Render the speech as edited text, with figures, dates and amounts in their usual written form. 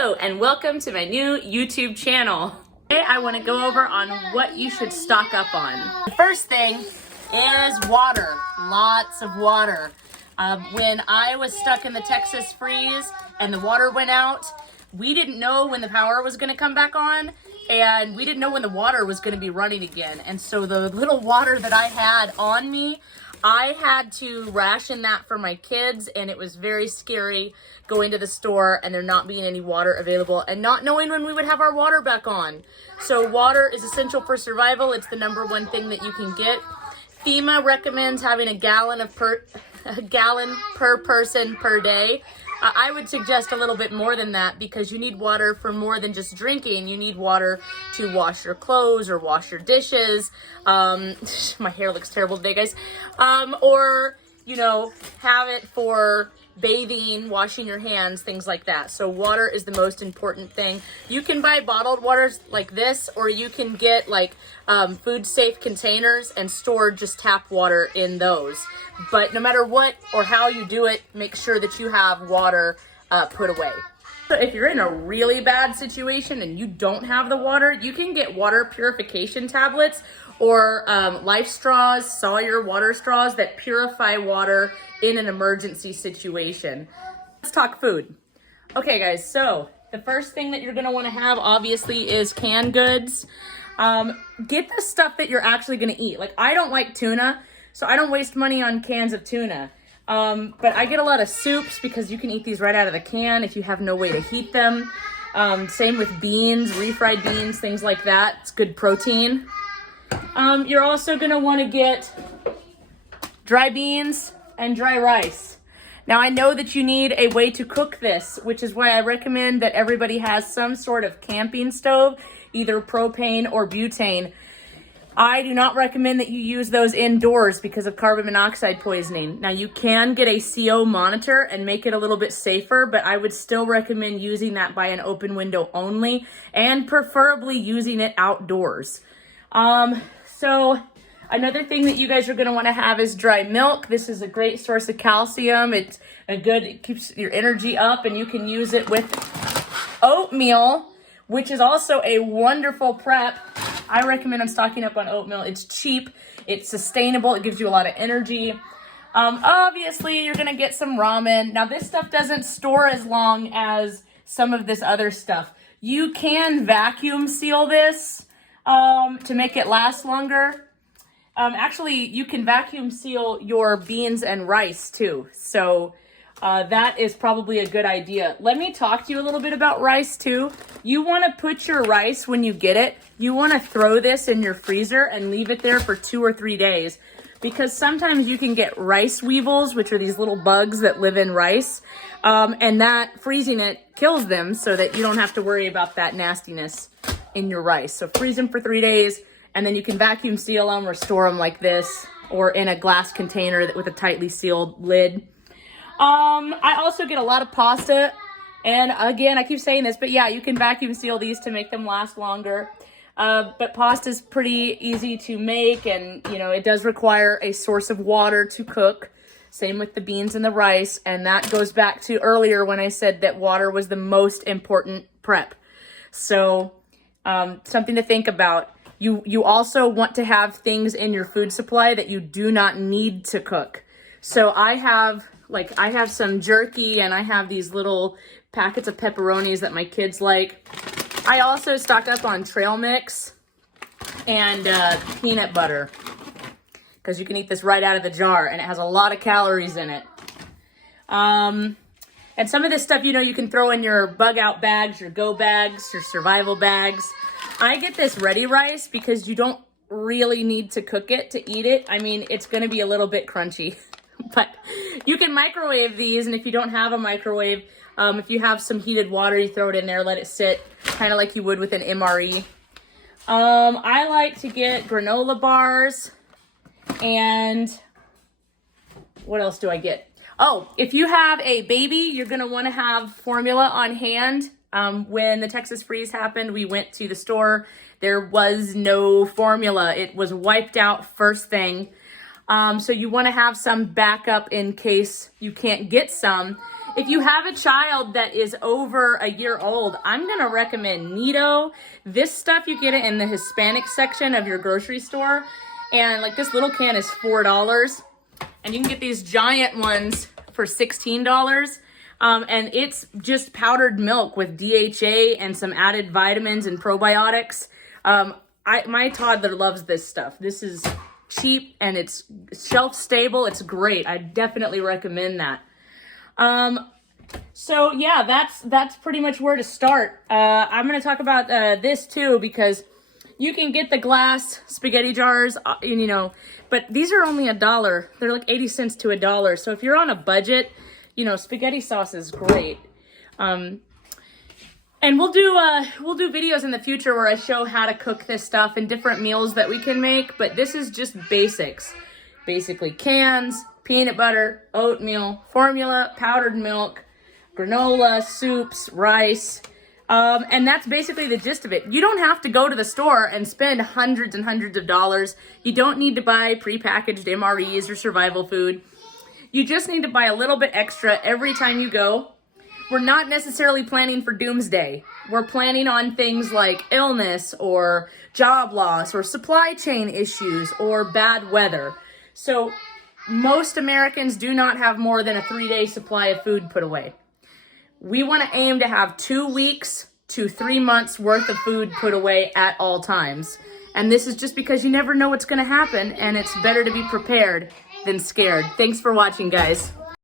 Hello and welcome to my new YouTube channel. Today I want to go over on what you should stock up on. The first thing is water. Lots of water. When I was stuck in the Texas freeze and the water went out, we didn't know when the power was going to come back on, and we didn't know when the water was going to be running again. And so the little water that I had on me, I had to ration that for my kids, and it was very scary going to the store and there not being any water available and not knowing when we would have our water back on. So water is essential for survival. It's the #1 thing that you can get. FEMA recommends having a gallon per person per day. I would suggest a little bit more than that because you need water for more than just drinking. You need water to wash your clothes or wash your dishes. My hair looks terrible today, guys. Or, you know, have it for bathing, washing your hands, things like that. So water is the most important thing. You can buy bottled waters like this, or you can get like food safe containers and store just tap water in those. But no matter what or how you do it, make sure that you have water put away. But if you're in a really bad situation and you don't have the water, you can get water purification tablets or life straws, Sawyer water straws that purify water in an emergency situation. Let's talk food. Okay guys, so the first thing that you're gonna wanna have obviously is canned goods. Get the stuff that you're actually gonna eat. Like, I don't like tuna, so I don't waste money on cans of tuna. But I get a lot of soups because you can eat these right out of the can if you have no way to heat them. Same with beans, refried beans, things like that. It's good protein. You're also gonna wanna get dry beans and dry rice. Now I know that you need a way to cook this, which is why I recommend that everybody has some sort of camping stove, either propane or butane. I do not recommend that you use those indoors because of carbon monoxide poisoning. Now you can get a CO monitor and make it a little bit safer, but I would still recommend using that by an open window only and preferably using it outdoors. So another thing that you guys are gonna wanna have is dry milk. This is a great source of calcium. It keeps your energy up, and you can use it with oatmeal, which is also a wonderful prep. I recommend stocking up on oatmeal. It's cheap, it's sustainable, it gives you a lot of energy. Obviously, you're gonna get some ramen. Now, this stuff doesn't store as long as some of this other stuff. You can vacuum seal this to make it last longer. Actually, you can vacuum seal your beans and rice too. So that is probably a good idea. Let me talk to you a little bit about rice too. You want to put your rice when you get it. You want to throw this in your freezer and leave it there for 2 or 3 days, because sometimes you can get rice weevils, which are these little bugs that live in rice, and that freezing it kills them, so that you don't have to worry about that nastiness in your rice. So freeze them for 3 days, and then you can vacuum seal them or store them like this, or in a glass container with a tightly sealed lid. I also get a lot of pasta, and again, I keep saying this, but yeah, you can vacuum seal these to make them last longer. But pasta is pretty easy to make, and you know, it does require a source of water to cook. Same with the beans and the rice, and that goes back to earlier when I said that water was the most important prep. So something to think about. You also want to have things in your food supply that you do not need to cook. So I have some jerky, and I have these little packets of pepperonis that my kids like. I also stock up on trail mix and peanut butter, because you can eat this right out of the jar, and it has a lot of calories in it. And some of this stuff, you know, you can throw in your bug out bags, your go bags, your survival bags. I get this ready rice because you don't really need to cook it to eat it. I mean, it's going to be a little bit crunchy, but you can microwave these. And if you don't have a microwave, if you have some heated water, you throw it in there, let it sit, kind of like you would with an MRE. I like to get granola bars, and what else do I get? Oh, if you have a baby, you're going to want to have formula on hand. When the Texas freeze happened, we went to the store. There was no formula. It was wiped out first thing. So you want to have some backup in case you can't get some. If you have a child that is over a year old, I'm gonna recommend Nido. This stuff, you get it in the Hispanic section of your grocery store. And like this little can is $4. And you can get these giant ones for $16. And it's just powdered milk with DHA and some added vitamins and probiotics. My toddler loves this stuff. This is cheap and it's shelf stable. It's great. I definitely recommend that. So yeah, that's pretty much where to start. I'm going to talk about this too, because you can get the glass spaghetti jars, you know, but these are only $1. They're like 80 cents to $1. So if you're on a budget, you know, spaghetti sauce is great. And we'll do videos in the future where I show how to cook this stuff and different meals that we can make, but this is just basics. Basically cans, peanut butter, oatmeal, formula, powdered milk, granola, soups, rice, and that's basically the gist of it. You don't have to go to the store and spend hundreds and hundreds of dollars. You don't need to buy prepackaged MREs or survival food. You just need to buy a little bit extra every time you go. We're not necessarily planning for doomsday. We're planning on things like illness or job loss or supply chain issues or bad weather. So most Americans do not have more than a 3-day supply of food put away. We want to aim to have 2 weeks to 3 months worth of food put away at all times. And this is just because you never know what's going to happen, and it's better to be prepared than scared. Thanks for watching, guys.